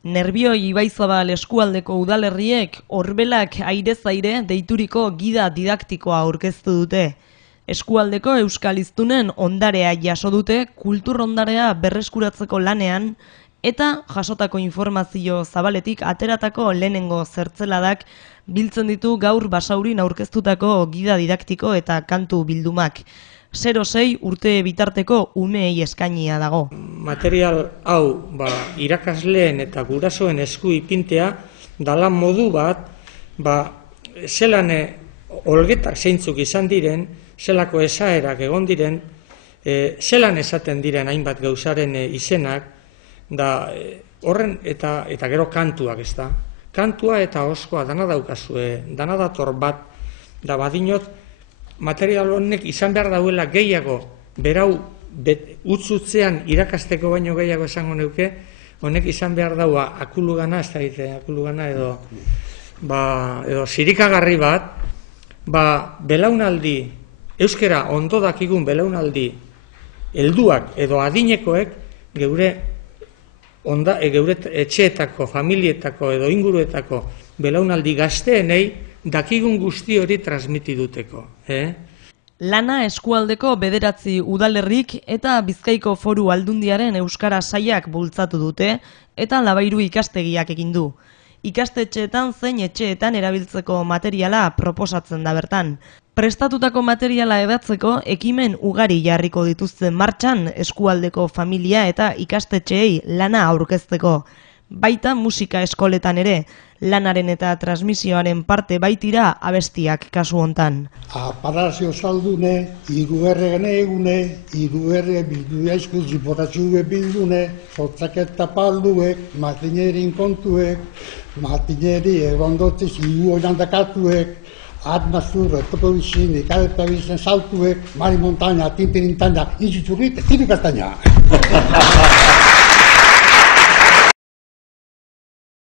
Nerbioi Ibaizabal eskualdeko udalerriek Orbelak airez-aire deituriko gida didaktikoa aurkeztu dute. Eskualdeko euskal hiztunen ondarea jaso dute kultur ondarea berreskuratzeko lanean eta jasotako informazio zabaletik ateratako lehenengo zertzeladak biltzen ditu gaur Basaurin aurkeztutako gida didaktiko eta kantu bildumak. 0-6 urte bitarteko umeei eskainia dago. Material hau irakasleen eta gurasoen esku ipintea dala modu bat, zelan olgetak zeintzuk izan diren, zelako esaerak egon diren, zelan esaten diren hainbat gauzaren izenak, horren eta gero kantuak, ez da. Kantua eta oskoa dana daukazue, dana dator bat, da badinot, material honek izan behar dauela gehiago, berau utzutzean irakasteko baino gehiago esango neuke, honek izan behar daua akulugana, ez da egite, akulugana edo zirikagarri bat, belaunaldi, euskera ondo dakigun belaunaldi, helduak edo adinekoek geure etxeetako, familietako edo inguruetako belaunaldi gazteenei dakigun guzti hori transmitiduteko. Lana eskualdeko 9 udalerrik eta Bizkaiko Foru Aldundiaren euskara sailak bultzatu dute eta Labairu ikastegiak egin du. Ikastetxeetan zein etxeetan erabiltzeko materiala proposatzen da bertan. Prestatutako materiala edatzeko ekimen ugari jarriko dituzten martxan eskualdeko familia eta ikastetxeei lana aurkezteko. Baita musika eskoletan ere, lanaren eta transmisioaren parte baitira abestiak kasu hontan. Aparazio saldune, iruerre genegune, iruerre bilduia izkuzi boratxue bildune, sotzaketa palduek, matinerin kontuek, matineri egondotiz igu oinandakatuek, Adnazur, Epotobizin, Ikadetabizien saltuek, Mari Montaña, Timpirintana, Inzitzurrit, Zirikastaina.